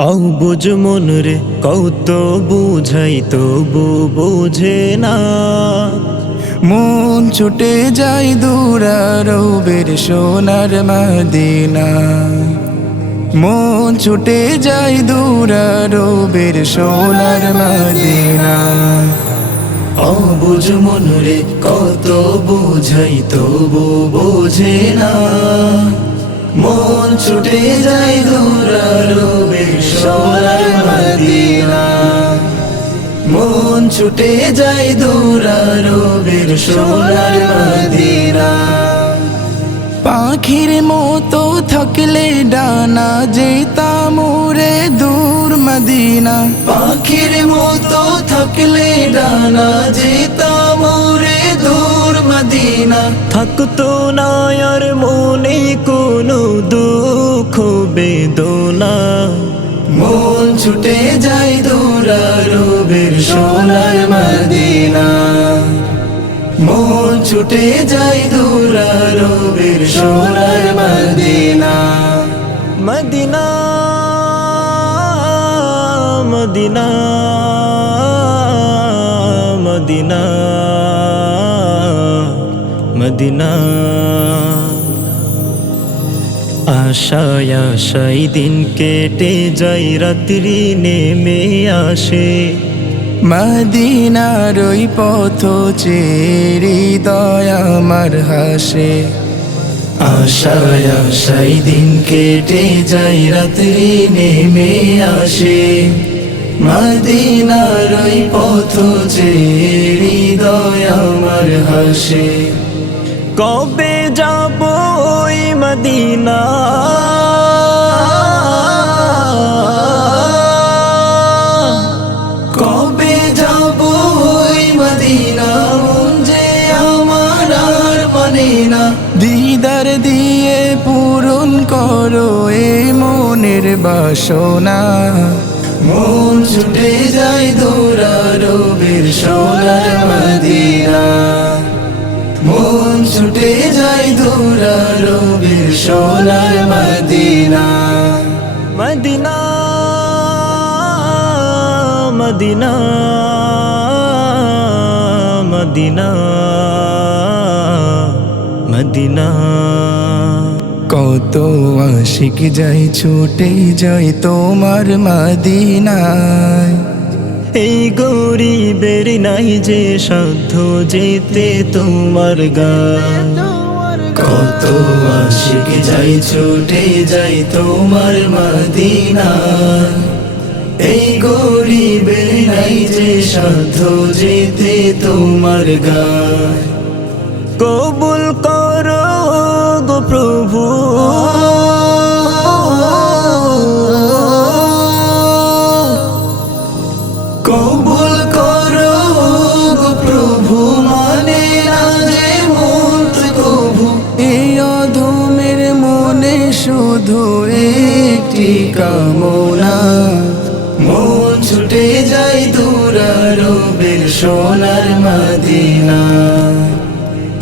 অবুঝ মন রে কত বুঝাই তবু বোঝে না। মন ছুটে যাই দূরারবের সোনার মদিনা। মন ছুটে যাই দূরারবের সোনার মদিনা। অবুঝ মন রে কত বুঝাই তবু বোঝে না। মন ছুটে যায় দূরারবে সোনার মদিনা। মন ছুটে যায় দূরারবের সোনার মদিনা। পাখির মতো থাকলে ডানা যেতাম রে মদিনা। পাখির মতো থাকলে ডানা যেতাম রে দূর মদিনা। থাকতো না আর মনে কোনো দুঃখ বেদনা। মন ছুটে যায় দূরারবের সোনার মদিনা। মন ছুটে যায় দূরারবের সোনার Medina. Medina Medina Medina Medina. আশায় আশাই দিন কেটে যাই রাত্রি নেমে আসে। মদিনার ওই পথ চেরি দয়া আমার হাসে। আশায় আশাই দিন কেটে যাই রাত্রি নেমে আসে। মদিনার পথ যে হৃদয় আমার হাসে। কবে যাব ওই মদিনা? কবে যাব ওই মদিনা? যে আমার আর মানে না। দিদার দিয়ে পূরণ করো এ মনের বাসনা। যায় দৌড়ারবের সোনার Medina. Medina Medina Medina Medina. কত আশিক যাই ছুটে যাই তোমার মদিনায়। এই গরিবের নাই যে সাধ্য যেতে তোমার গান কত আশিক যাই ছুটে যাই তোমার মদিনা। এই গরিবের নাই যে সাধ্য যেতে তোমার গায়। কবুল করো গো প্রভু। একটি কামনা। মন ছুটে যাই দূরারবের সোনার মদিনা।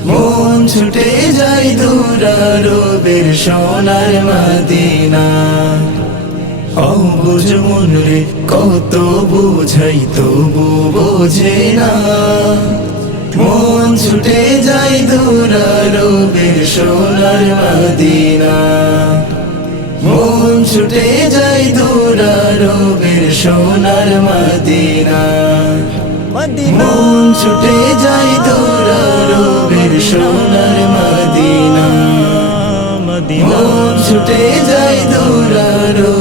মন ছুটে যাই দূরারবের সোনার মদিনা। অবুঝ মন রে, কত বুঝাই তবু বোঝে না। মন ছুটে যাই দূরারবের সোনার মদিনা। মন ছুটে যাই দূরারবের সোনার মদিনা। মন ছুটে যাই দূরারবের সোনার মদিনা। মন ছুটে যাই দূরারো